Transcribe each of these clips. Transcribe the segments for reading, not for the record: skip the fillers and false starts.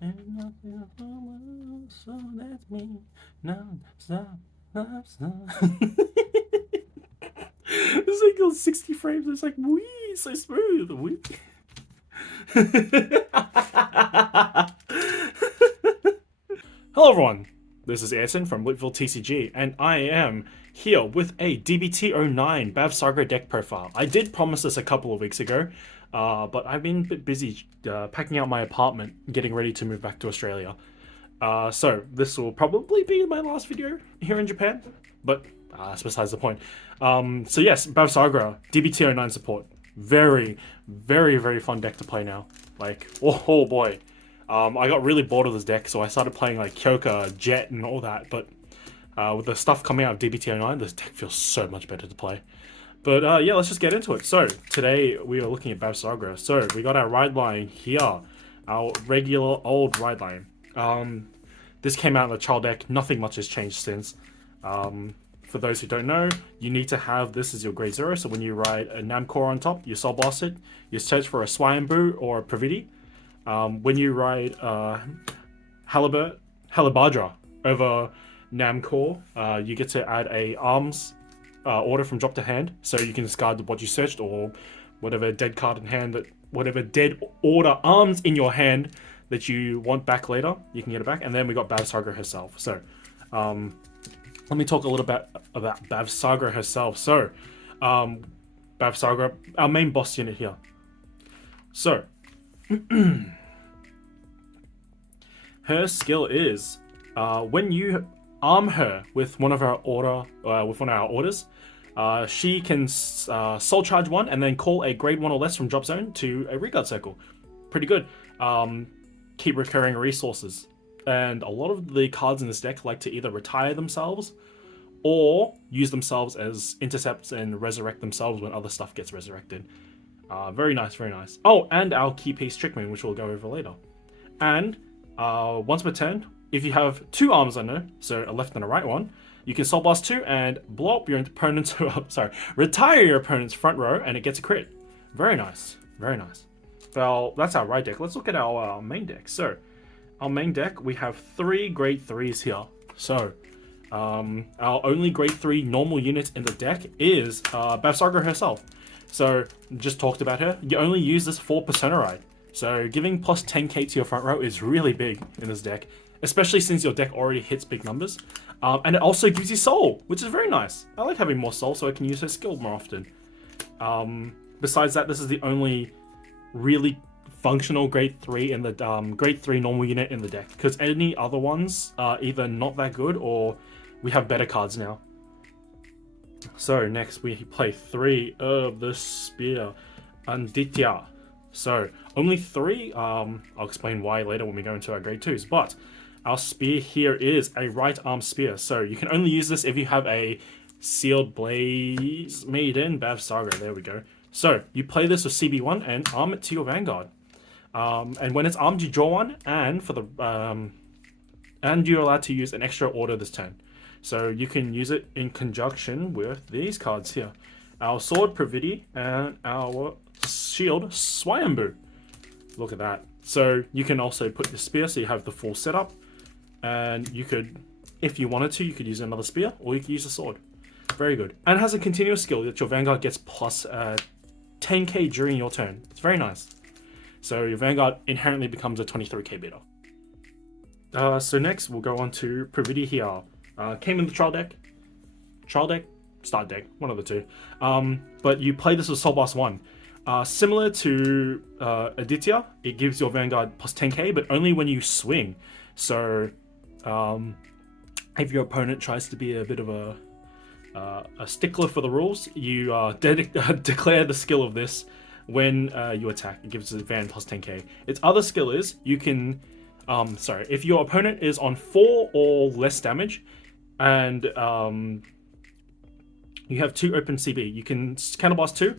And nothing so that's me. No, stop, stop, stop. It's like those 60 frames. It's like, wee, so smooth. Wee. Hello, everyone. This is Ayrton from Whitville TCG, and I am here with a D-BT09 Bavsargra deck profile. I did promise this a couple of weeks ago, but I've been a bit busy packing out my apartment, getting ready to move back to Australia. So this will probably be my last video here in Japan, but that's besides the point. So yes, Bavsargra, D-BT09 support. Very, very, very fun deck to play now. Like, oh boy. I got really bored of this deck, so I started playing like Kyoka, Jet, and all that. But with the stuff coming out of D-BT09, this deck feels so much better to play. But yeah, let's just get into it. So today we are looking at Bavsargra. So we got our ride line here, our regular old ride line. This came out in the child deck. Nothing much has changed since. For those who don't know, you need to have this as your grade 0. So when you ride a Namcor on top, you Soul Blast it. You search for a Swayambu or a Pravidi. When you ride Halibardra over Namcor, you get to add a arms order from drop to hand, so you can discard what you searched or whatever dead card in hand, that whatever dead order arms in your hand that you want back later, you can get it back. And then we got Bavsargra herself. So let me talk a little bit about Bavsargra herself. So Bavsargra, our main boss unit here. So her skill is when you arm her with one of our orders, she can soul charge one and then call a grade 1 or less from drop zone to a regard circle. Pretty good. Keep recurring resources. And a lot of the cards in this deck like to either retire themselves or use themselves as intercepts and resurrect themselves when other stuff gets resurrected. Very nice, very nice. Oh, and our key piece Trick Moon, which we'll go over later. And once per turn, if you have 2 arms on her, so a left and a right one, you can Soul Blast 2 and blow up your opponent's retire your opponent's front row, and it gets a crit. Very nice, very nice. Well, that's our right deck. Let's look at our main deck. So, our main deck, we have 3 grade 3s here. So, our only grade 3 normal unit in the deck is Bavsargra herself. So, just talked about her. You only use this for Persona Ride. So, giving plus 10k to your front row is really big in this deck, especially since your deck already hits big numbers. And it also gives you soul, which is very nice. I like having more soul so I can use her skill more often. Besides that, this is the only really functional grade 3 in the grade 3 normal unit in the deck, because any other ones are either not that good or we have better cards now. So next we play 3 of the Spear Anditya. So only 3, I'll explain why later when we go into our grade 2s, but our spear here is a right arm spear. So you can only use this if you have a Sealed Blaze Maiden Bavsargra. There we go. So you play this with CB1 and arm it to your Vanguard. And when it's armed, you draw one, and for the and you're allowed to use an extra order this turn. So you can use it in conjunction with these cards here. Our Sword Pravidi and our Shield Swayambu. Look at that. So you can also put the spear so you have the full setup. And you could, if you wanted to, you could use another spear or you could use a sword. Very good. And it has a continuous skill that your Vanguard gets plus 10k during your turn. It's very nice. So your Vanguard inherently becomes a 23k bidder. So next we'll go on to Pravidi here. Came in the trial deck, start deck, one of the two. But you play this with Soul Blast 1. Similar to Aditya, it gives your Vanguard plus 10k, but only when you swing. So if your opponent tries to be a bit of a stickler for the rules, you declare the skill of this when you attack. It gives the Van plus 10k. Its other skill is you can, if your opponent is on 4 or less damage, and you have 2 open CB, you can counterblast 2,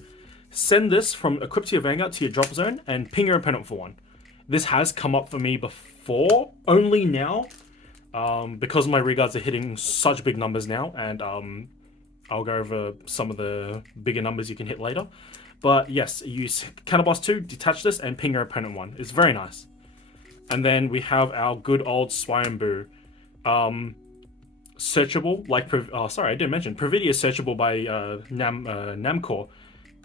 send this from equip to your Vanguard to your drop zone, and ping your opponent for 1. This has come up for me before, only now, because my regards are hitting such big numbers now, and I'll go over some of the bigger numbers you can hit later. But yes, use counterblast 2, detach this, and ping your opponent 1. It's very nice. And then we have our good old Swayambu. Searchable, like, sorry, I didn't mention. Pravidia is searchable by Namcor.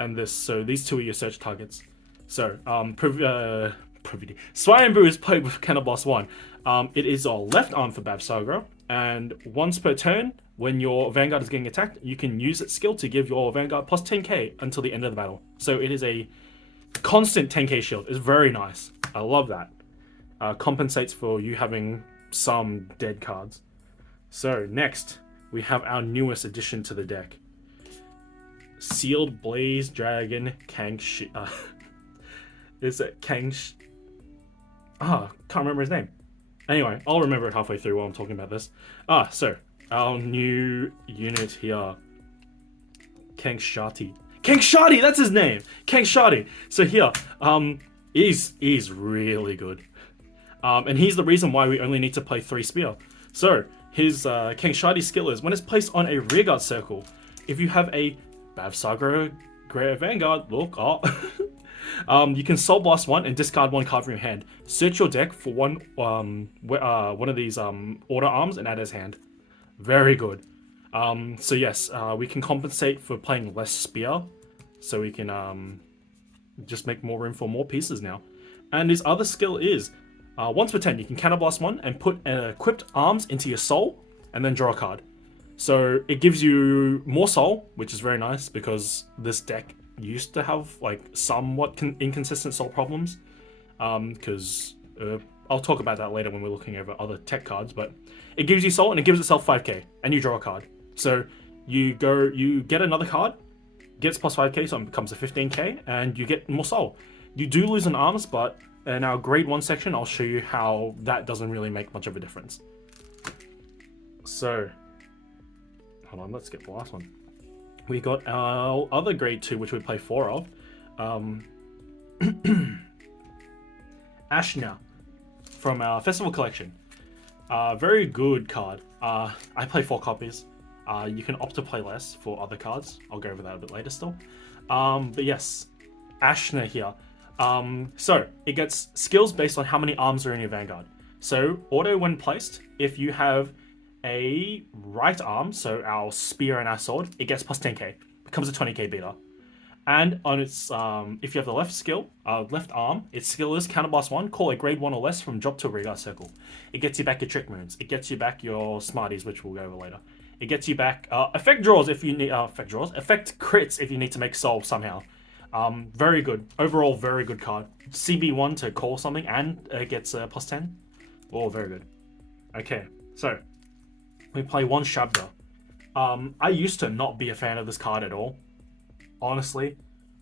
And these two are your search targets. So, Pravidia. Swayambu is played with Cannon 1. It is a left arm for Bavsargra. And once per turn, when your Vanguard is getting attacked, you can use its skill to give your Vanguard plus 10k until the end of the battle. So it is a constant 10k shield. It's very nice. I love that. Compensates for you having some dead cards. So next, we have our newest addition to the deck. Sealed Blaze Dragon Kang is it Kang can't remember his name. Anyway, I'll remember it halfway through while I'm talking about this. So our new unit here. Kang Shati, that's his name! Kang Shati! So here, he's really good. And he's the reason why we only need to play 3 spear. So, his Kang Shadi's skill is, when it's placed on a rearguard circle, if you have a Bavsargra Greater Vanguard, you can Soul Blast 1 and discard 1 card from your hand. Search your deck for one of these order arms and add his hand. Very good. So yes, we can compensate for playing less spear, so we can just make more room for more pieces now. And his other skill is, once per turn, you can Counterblast 1 and put equipped arms into your soul, and then draw a card. So it gives you more soul, which is very nice because this deck used to have like somewhat inconsistent soul problems. Because I'll talk about that later when we're looking over other tech cards. But it gives you soul and it gives itself 5k, and you draw a card. So you get another card, gets plus 5k, so it becomes a 15k, and you get more soul. You do lose on arms, but in our grade 1 section, I'll show you how that doesn't really make much of a difference. So, hold on, let's get the last one. We got our other grade 2, which we play 4 of. Ashna from our Festival Collection. Very good card. I play 4 copies. You can opt to play less for other cards. I'll go over that a bit later still. But yes, Ashna here. So it gets skills based on how many arms are in your Vanguard. So auto when placed, if you have a right arm, so our spear and our sword, it gets plus 10k, becomes a 20k beater. And on its if you have the left arm, its skill is Counterblast 1, call a grade 1 or less from drop to a rearguard circle. It gets you back your trick moons. It gets you back your smarties, which we'll go over later. It gets you back effect draws if you need effect crits if you need to make soul somehow. Very good. Overall, very good card. CB1 to call something, and it gets plus 10. Oh, very good. Okay, so we play 1 Shabda. I used to not be a fan of this card at all. Honestly,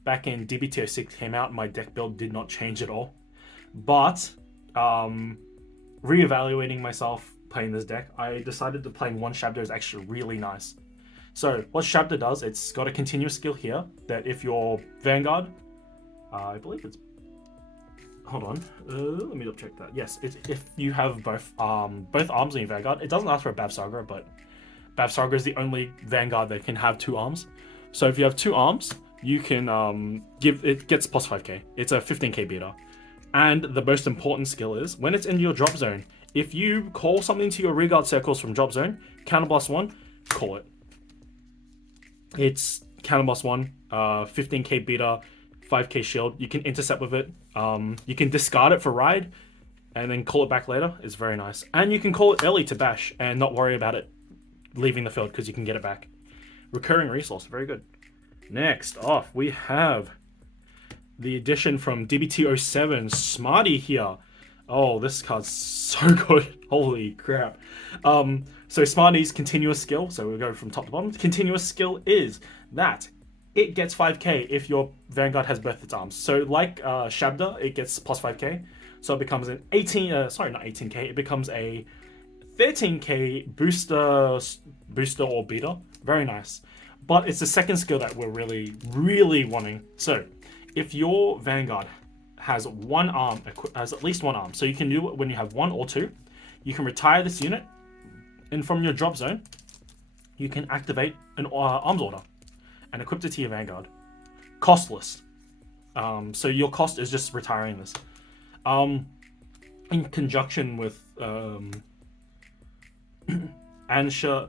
back in D-BT09 came out, my deck build did not change at all. But reevaluating myself playing this deck, I decided that playing 1 Shabda is actually really nice. So what Shabda does, it's got a continuous skill here that if your Vanguard, I believe it's, hold on, let me double check that. Yes, if you have both arms in your Vanguard, it doesn't ask for a Bavsargra, but Bavsargra is the only Vanguard that can have 2 arms. So if you have 2 arms, you can it gets plus 5k. It's a 15k beater. And the most important skill is, when it's in your drop zone, if you call something to your rearguard circles from drop zone, Counterblast 1, call it. It's Counterblast 1, 15k beater, 5k shield. You can intercept with it. You can discard it for ride, and then call it back later. It's very nice. And you can call it early to bash and not worry about it leaving the field because you can get it back. Recurring resource, very good. Next off, we have the addition from D-BT09, Smarty here. Oh, this card's so good. Holy crap. So Smarty's continuous skill, so we'll go from top to bottom. Continuous skill is that it gets 5k if your Vanguard has both its arms. So like Shabda, it gets plus 5k. So it becomes an 18k, it becomes a 13k booster or beater. Very nice. But it's the second skill that we're really, really wanting. So if your Vanguard has one arm, has at least one arm, so you can do it when you have 1 or 2, you can retire this unit, and from your drop zone, you can activate an arms order and equip it to your Vanguard. Costless. So your cost is just retiring this. in conjunction with Ansha,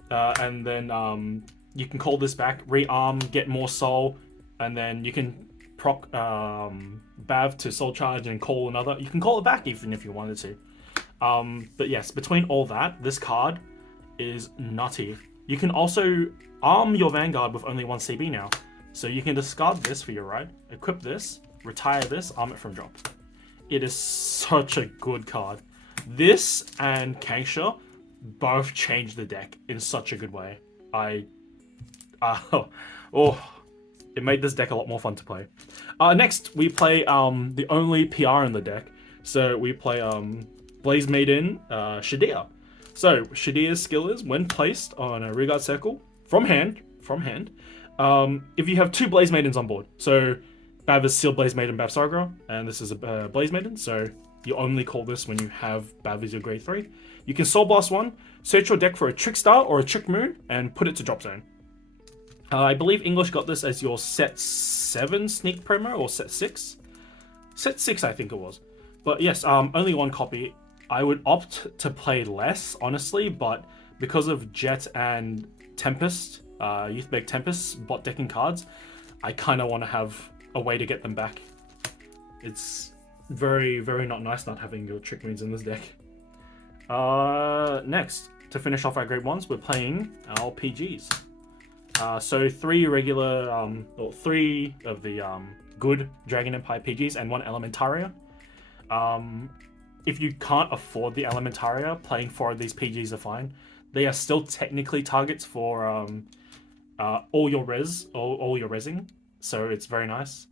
and then you can call this back, rearm, get more soul, and then you can proc Bav to soul charge and call another. You can call it back even if you wanted to. But yes, between all that, this card is nutty. You can also arm your Vanguard with only 1 CB now. So you can discard this for your ride, equip this, retire this, arm it from drop. It is such a good card. This and Kangsha both change the deck in such a good way. It made this deck a lot more fun to play. Next, we play the only PR in the deck. So we play Blaze Maiden Shadia. So Shadia's skill is, when placed on a rearguard circle from hand, if you have 2 Blaze Maidens on board. So Bav is Sealed Blaze Maiden Bavsargra, and this is a Blaze Maiden, so you only call this when you have Bav as your grade 3. You can Soul Blast 1, search your deck for a Trick Star or a Trick Moon, and put it to drop zone. I believe English got this as your set 7 sneak promo, or set 6? Set 6, I think it was. But yes, only 1 copy. I would opt to play less, honestly, but because of Jet and Tempest, Youthbeg Tempest bot decking cards, I kind of want to have a way to get them back. It's very, very not nice not having your Trick Moons in this deck. Next, to finish off our grade 1s, we're playing our PGs. So 3 regular, or 3 of the good Dragon Empire PGs and 1 Elementaria. If you can't afford the Elementaria, playing 4 of these PGs are fine. They are still technically targets for all your resing, so it's very nice,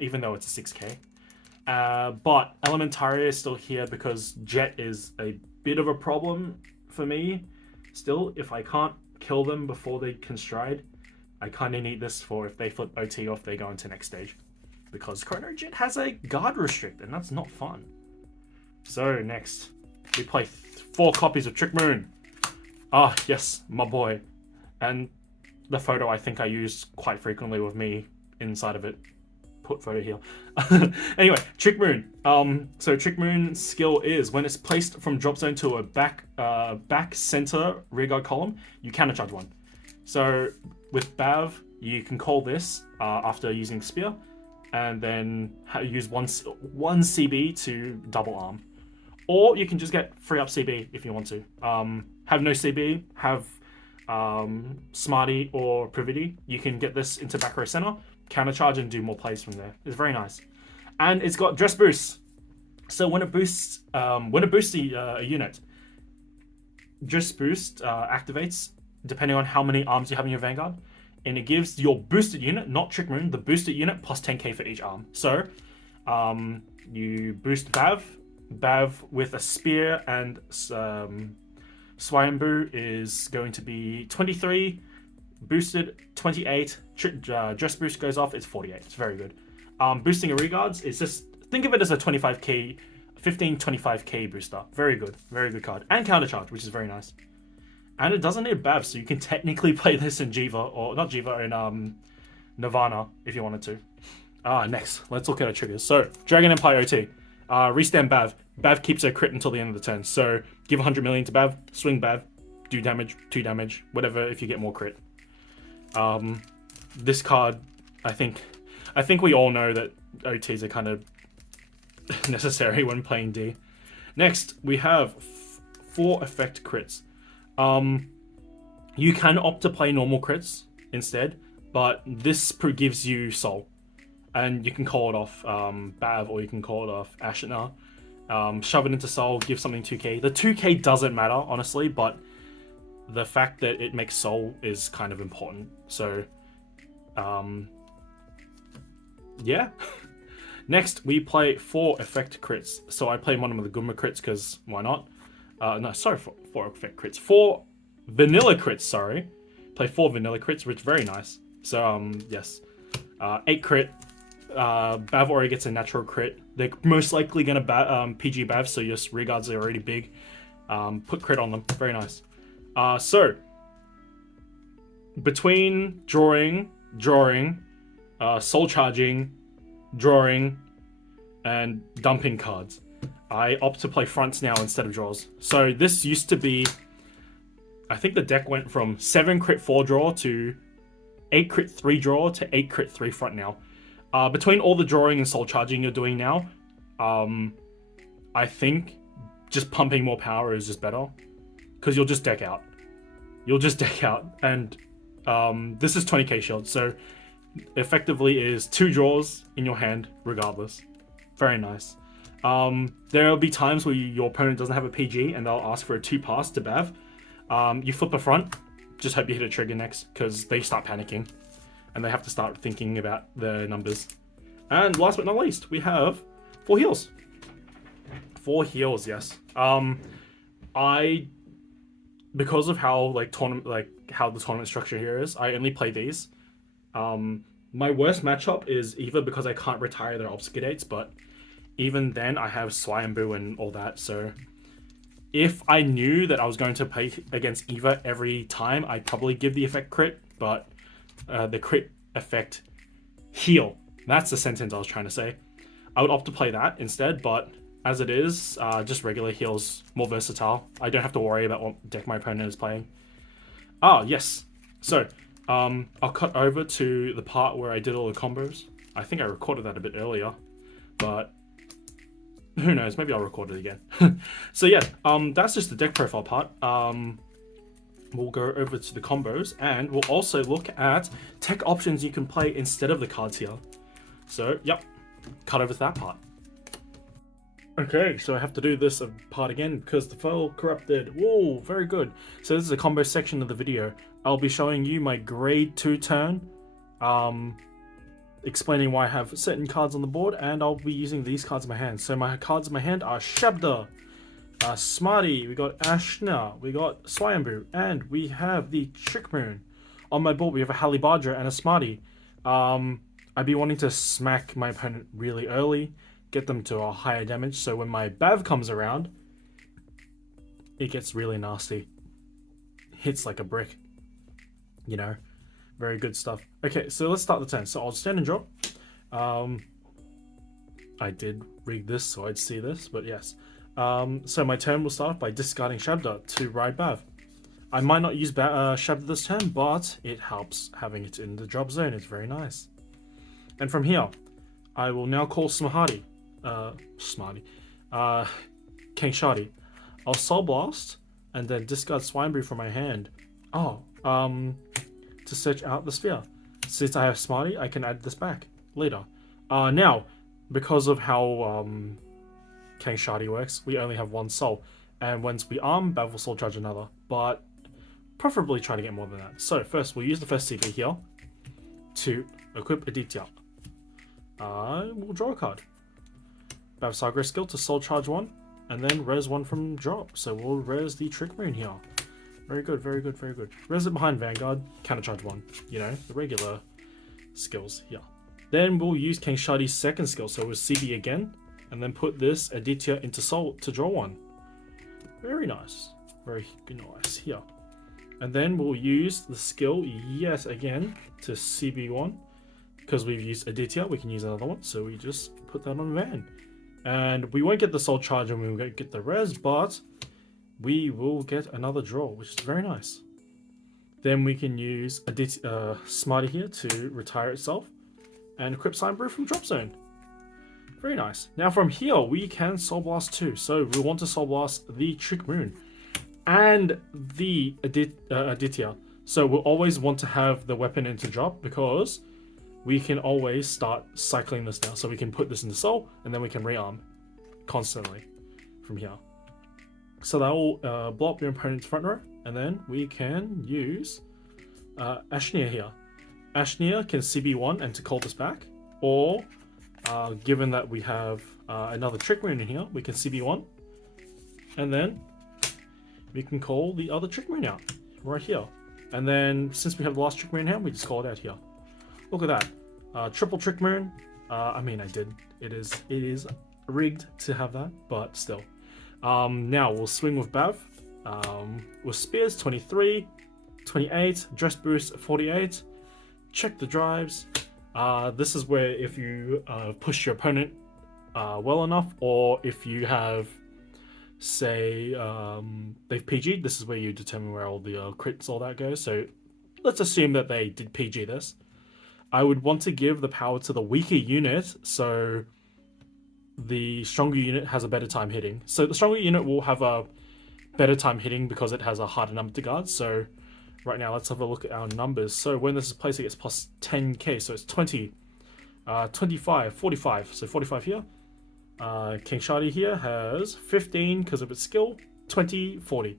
even though it's a 6k. But Elementaria is still here because Jet is a bit of a problem for me. Still, if I can't kill them before they can stride, I kind of need this for if they flip OT or if they go into next stage. Because Chrono Jet has a guard restrict, and that's not fun. So next, we play 4 copies of Trick Moon. Ah, yes, my boy. And the photo I think I use quite frequently with me inside of it. Put photo here. Anyway, Trick Moon. So Trick Moon's skill is, when it's placed from drop zone to a back center rearguard column, you countercharge 1. So with Bav, you can call this after using Spear, and then use one CB to double arm. Or you can just get free up CB if you want to. Have no CB, have Smarty or Privity. You can get this into back row center, countercharge, and do more plays from there. It's very nice. And it's got Dress Boost. So when it boosts a unit, Dress Boost activates depending on how many arms you have in your Vanguard. And it gives your boosted unit, not Trick Moon, the boosted unit plus 10k for each arm. So you boost Bav with a Spear and Swayambu is going to be 23, boosted 28, Dress Boost goes off, it's 48. It's very good. Boosting a Regards is just, think of it as a 25k booster. Very good card. And Countercharge, which is very nice. And it doesn't need Bav, so you can technically play this in Jiva, or not Jiva, in Nirvana if you wanted to. Next, let's look at our triggers. So, Dragon Empire OT. Restand Bav. Bav keeps her crit until the end of the turn. So, give 100 million to Bav, swing Bav, do damage, 2 damage, whatever if you get more crit. This card, I think we all know that OTs are kind of necessary when playing D. Next, we have 4 effect crits. You can opt to play normal crits instead, but this gives you soul, and you can call it off Bav, or you can call it off Ashina. Shove it into soul, give something 2k. The 2k doesn't matter, honestly, but the fact that it makes soul is kind of important. So, yeah. Next, we play 4 effect crits. So I play one of the Gumma crits because why not? No, sorry, 4 effect crits. 4 vanilla crits, sorry. Play 4 vanilla crits, which is very nice. So, yes. 8 crit. Bav already gets a natural crit. They're most likely going to PG Bav, so your regards are already big. Put crit on them. Very nice. So, between drawing, soul charging, drawing, and dumping cards. I opt to play fronts now instead of draws. So this used to be, I think the deck went from 7 crit 4 draw to 8 crit 3 draw to 8 crit 3 front now. Between all the drawing and soul charging you're doing now, I think just pumping more power is just better, because you'll just deck out. And this is 20k shield, so effectively is 2 draws in your hand regardless. Very nice. There'll be times where your opponent doesn't have a PG and they'll ask for a 2 pass to Bav. You flip a front, just hope you hit a trigger next, because they start panicking and they have to start thinking about their numbers. And last but not least, we have 4 heals. 4 heals, yes. Because of how how the tournament structure here is, I only play these. My worst matchup is Eva, because I can't retire their obfuscates, but even then I have Swayambu and all that, so if I knew that I was going to play against Eva every time, I'd probably give the effect crit, but the crit effect heal, that's the sentence I was trying to say. I would opt to play that instead, but as it is, just regular heals, more versatile. I don't have to worry about what deck my opponent is playing. Yes. So, I'll cut over to the part where I did all the combos. I think I recorded that a bit earlier, but who knows, maybe I'll record it again. So yeah, that's just the deck profile part. We'll go over to the combos, and we'll also look at tech options you can play instead of the cards here. So, yep, cut over to that part. Okay, so I have to do this part again because the file corrupted. Whoa, very good. So this is a combo section of the video. I'll be showing you my grade 2 turn, explaining why I have certain cards on the board, and I'll be using these cards in my hand. So my cards in my hand are Shabda, Smarty, we got Ashna, we got Swayambu, and we have the Trick Moon. On my board we have a Halibardra and a Smarty. I'd be wanting to smack my opponent really early, get them to a higher damage, so when my Bav comes around, it gets really nasty. Hits like a brick. You know, very good stuff. Okay, so let's start the turn. So I'll stand and draw. I did rig this so I'd see this, but yes. So my turn will start by discarding Shabda to ride Bav. I might not use Shabda this turn, but it helps having it in the drop zone. It's very nice. And from here, I will now call King Shadi. I'll Soul Blast and then discard Swinebrew from my hand. To search out the sphere. Since I have Smarty, I can add this back later. Now, because of how King Shadi works, we only have 1 soul, and once we arm, Bav will soul charge another, but preferably try to get more than that. So first, we'll use the first CP here to equip Aditya. We'll draw a card. Bavsargra skill to soul charge 1, and then res 1 from drop. So we'll res the Trick Moon here. Very good, very good, very good. Res it behind Vanguard, counter charge 1. You know, the regular skills here. Then we'll use King Shadi's second skill, so we'll CB again, and then put this Aditya into soul to draw 1. Very nice. Very nice here. And then we'll use the skill yet again to CB1. Because we've used Aditya, we can use another one, so we just put that on Van. And we won't get the soul charge and we won't get the res, but we will get another draw, which is very nice. Then we can use Smarty here to retire itself and equip Swinebrew from drop zone. Very nice. Now from here, we can Soul Blast too. So we want to Soul Blast the Trick Moon and the Aditya. So we'll always want to have the weapon into drop, because we can always start cycling this now. So we can put this into soul, and then we can rearm constantly from here. So that will blow up your opponent's front row, and then we can use Ashnia here. Ashnia can CB1 and to call this back, or given that we have another Trick Moon in here, we can CB1, and then we can call the other Trick Moon out right here. And then since we have the last Trick Moon in hand, we just call it out here. Look at that. Triple Trick Moon. It is rigged to have that, but still. Now we'll swing with Bav. With Spears 23, 28, Dress Boost 48. Check the drives. This is where if you push your opponent well enough, or if you have, say, they've PG'd, this is where you determine where all the crits, all that goes. So let's assume that they did PG this. I would want to give the power to the weaker unit, so the stronger unit has a better time hitting. So the stronger unit will have a better time hitting because it has a harder number to guard. So right now, let's have a look at our numbers. So when this is placed, it gets plus 10k, so it's 20, 25, 45. So 45 here. King Shadi here has 15 because of its skill, 20, 40.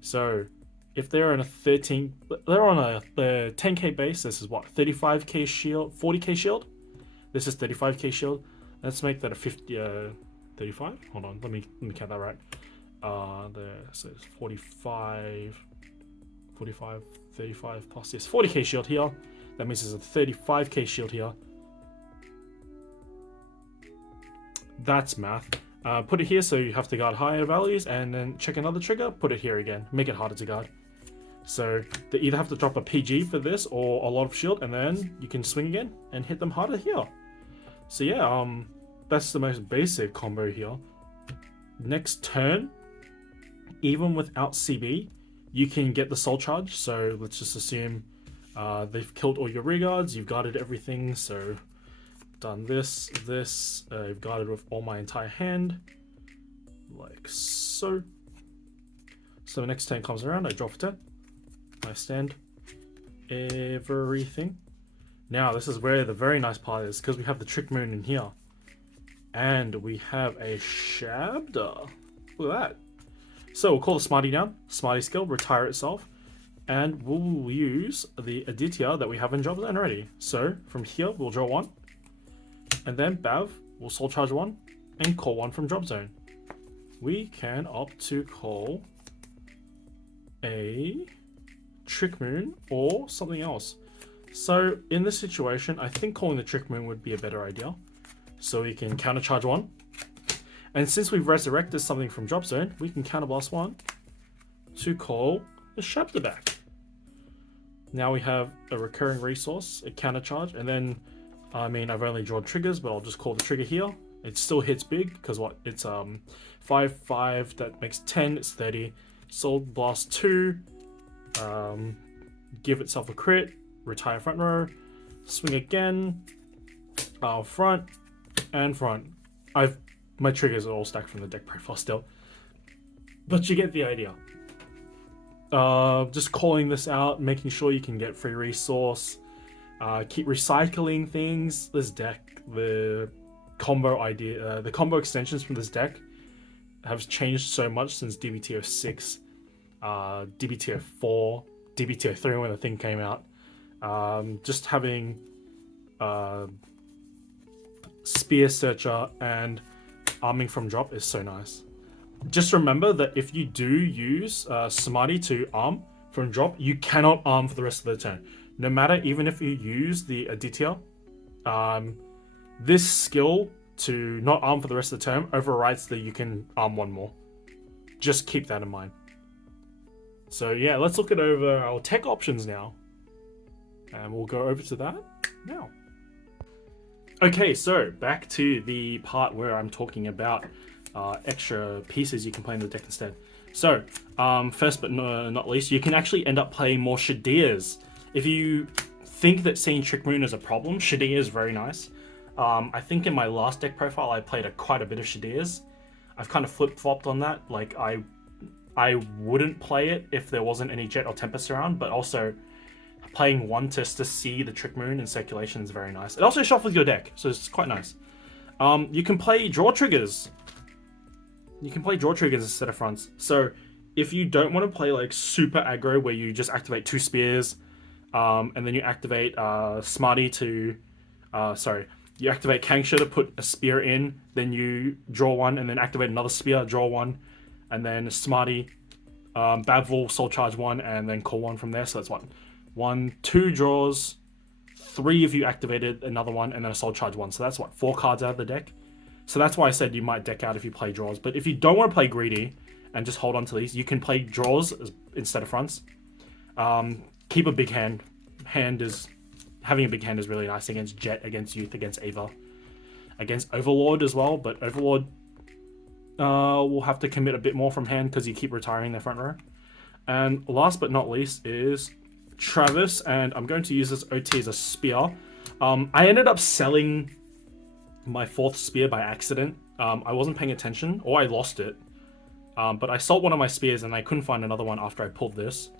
So if they're on a 10k base, this is what, 35k shield, 40k shield. This is 35k shield. Let's make that a 35. Hold on, let me count that right. There, so it's 45, 35 plus this 40k shield here. That means there's a 35k shield here. That's math. Put it here so you have to guard higher values, and then check another trigger, put it here again, make it harder to guard. So they either have to drop a PG for this or a lot of shield, and then you can swing again and hit them harder here. So yeah, that's the most basic combo here. Next turn, even without CB, you can get the soul charge. So let's just assume they've killed all your rearguards, you've guarded everything, so done this, I've guarded with all my entire hand, like so. So the next turn comes around, I draw for 10, I stand everything. Now this is where the very nice part is, because we have the Trick Moon in here, and we have a Shabda. Look at that. So we'll call the Smarty down, Smarty skill, retire itself, and we'll use the Aditya that we have in Job Zone already. So from here, we'll draw 1, and then Bav will Soul Charge 1 and call 1 from Drop Zone. We can opt to call a Trick Moon or something else. So in this situation, I think calling the Trick Moon would be a better idea. So we can counter charge 1. And since we've resurrected something from Drop Zone, we can counterblast 1 to call the Shabda back. Now we have a recurring resource, a counter charge, and then, I mean, I've only drawn triggers, but I'll just call the trigger here. It still hits big, because what? It's 5, that makes 10, it's 30. Soul Blast 2, give itself a crit, retire front row, swing again, front, and front. My triggers are all stacked from the deck profile still, but you get the idea. Just calling this out, making sure you can get free resource, keep recycling things. This deck, the combo idea, the combo extensions from this deck have changed so much since D-BT06, D-BT04, D-BT03 when the thing came out. Just having Spear Searcher and arming from drop is so nice. Just remember that if you do use Smarty to arm from drop, you cannot arm for the rest of the turn. No matter, even if you use the Aditya, this skill to not arm for the rest of the turn overrides that you can arm 1 more. Just keep that in mind. So yeah, let's look at over our tech options now. And we'll go over to that now. Okay, so back to the part where I'm talking about extra pieces you can play in the deck instead. So, first but not least, you can actually end up playing more Shadirs. If you think that seeing Trick Moon is a problem, Shadir is very nice. I think in my last deck profile, I played quite a bit of Shadirs. I've kind of flip-flopped on that. Like, I wouldn't play it if there wasn't any Jet or Tempest around, but also playing one just to see the Trick Moon in circulation is very nice. It also shuffles your deck, so it's quite nice. You can play draw triggers. You can play draw triggers instead of fronts. So if you don't want to play like super aggro where you just activate 2 spears, and then you activate Smarty to, you activate Kangsha to put a spear in, then you draw 1 and then activate another spear, draw 1, and then Smarty, Bav will Soul Charge 1 and then call 1 from there. So that's what? 1, 2 draws, 3 if you activated another one, and then a Soul Charge 1. So that's what? 4 cards out of the deck. So that's why I said you might deck out if you play draws. But if you don't want to play greedy and just hold on to these, you can play draws instead of fronts. Keep a big hand. Having a big hand is really nice against Jet, against Youth, against Ava. against Overlord as well, but Overlord will have to commit a bit more from hand because you keep retiring their front row. And last but not least is Travis, and I'm going to use this OT as a spear. I ended up selling my 4th spear by accident. I wasn't paying attention, or I lost it. But I sold one of my spears and I couldn't find another one after I pulled this.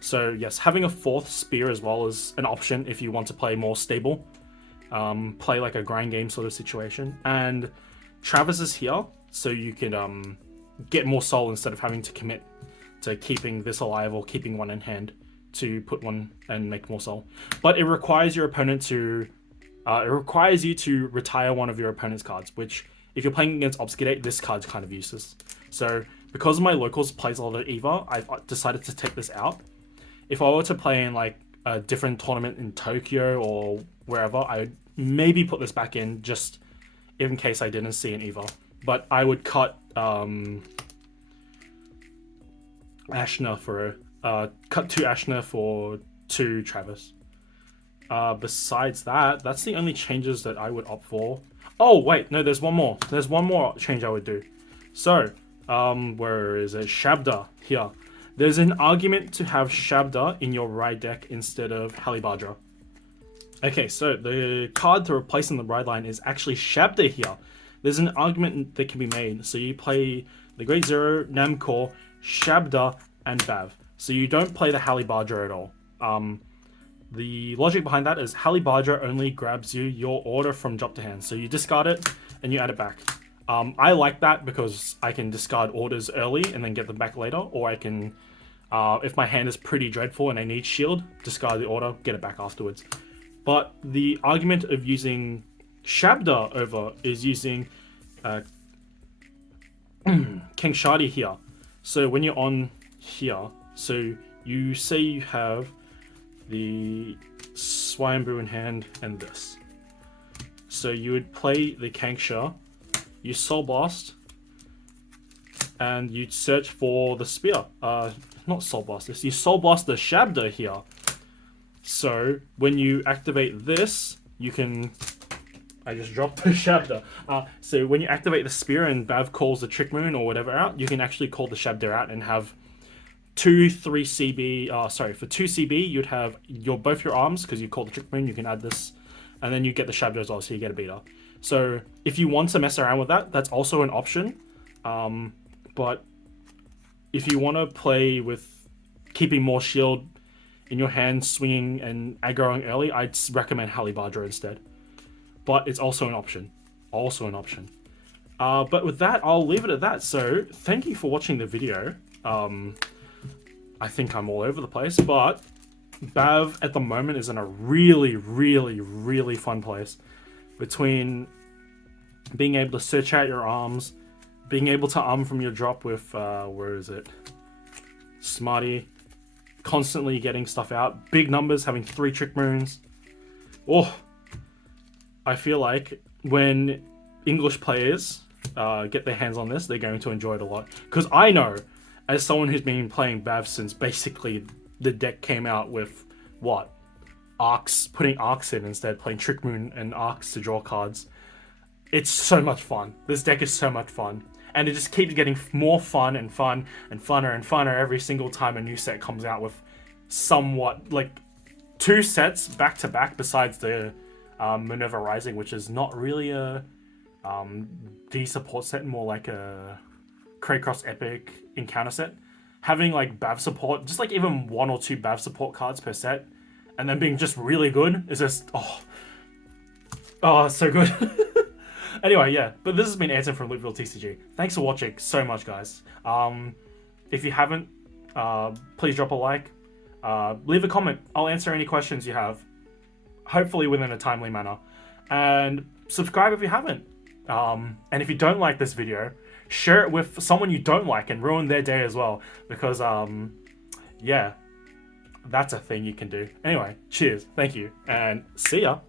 So yes, having a 4th spear as well is an option if you want to play more stable. Play like a grind game sort of situation. And Travis is here, so you can get more soul instead of having to commit to keeping this alive or keeping one in hand to put one and make more soul. But it requires your opponent to... it requires you to retire one of your opponent's cards, which if you're playing against Obscurate, this card's kind of useless. So because my locals plays a lot of Eva, I've decided to take this out. If I were to play in like a different tournament in Tokyo or wherever, I would maybe put this back in just in case I didn't see an Eva. But I would cut Ashna for cut 2 Ashna for 2 Travis. Besides that, that's the only changes that I would opt for. Oh wait, no, there's one more. There's one more change I would do. So, where is it? Shabda here. There's an argument to have Shabda in your ride deck instead of Halibardra. Okay, so the card to replace in the ride line is actually Shabda here. There's an argument that can be made. So you play the Great Zero, Namcor, Shabda, and Bav. So you don't play the Halibardra at all. The logic behind that is Halibardra only grabs you your order from drop to hand. So you discard it and you add it back. I like that because I can discard orders early and then get them back later. Or I can, if my hand is pretty dreadful and I need shield, discard the order, get it back afterwards. But the argument of using Shabda over is using King Shadi here. So when you're on here, so you say you have the Swayamboo in hand and this. So you would play the Kanksha, you Soul Blast, and you'd search for the spear. Not Soul Blast this, you Soul Blast the Shabda here. So when you activate this, you can... I just dropped the Shabda. So when you activate the spear and Bav calls the Trick Moon or whatever out, you can actually call the Shabda out and have 2, 3 CB, sorry, for 2 CB, you'd have both your arms, because you call the Trick Moon, you can add this, and then you get the Shabda as well, so you get a beater. So if you want to mess around with that, that's also an option. But if you want to play with keeping more shield in your hand, swinging and aggroing early, I'd recommend Halibardra instead. But it's also an option. But with that, I'll leave it at that. So thank you for watching the video. I think I'm all over the place, but Bav at the moment is in a really, really, really fun place. Between being able to search out your arms, being able to from your drop with, where is it? Smarty. Constantly getting stuff out. Big numbers, having 3 Trick Moons. Oh, I feel like when English players get their hands on this, they're going to enjoy it a lot. Because I know, as someone who's been playing Bav since basically the deck came out with, what? Arcs, putting Arcs in instead, playing Trick Moon and Arcs to draw cards. It's so much fun. This deck is so much fun. And it just keeps getting more fun and fun and funner and funner every single time a new set comes out with somewhat, like, 2 sets back to back besides the Minerva Rising, which is not really a D support set, more like a Craycross Epic encounter set. Having like Bav support, just like even 1 or 2 Bav support cards per set, and then being just really good is just, oh, so good. Anyway, yeah, but this has been Ayrton from Loopville TCG. Thanks for watching so much, guys. If you haven't, please drop a like, leave a comment. I'll answer any questions you have, hopefully within a timely manner, and subscribe if you haven't. And if you don't like this video, share it with someone you don't like and ruin their day as well, because yeah, that's a thing you can do. Anyway, cheers, thank you, and see ya.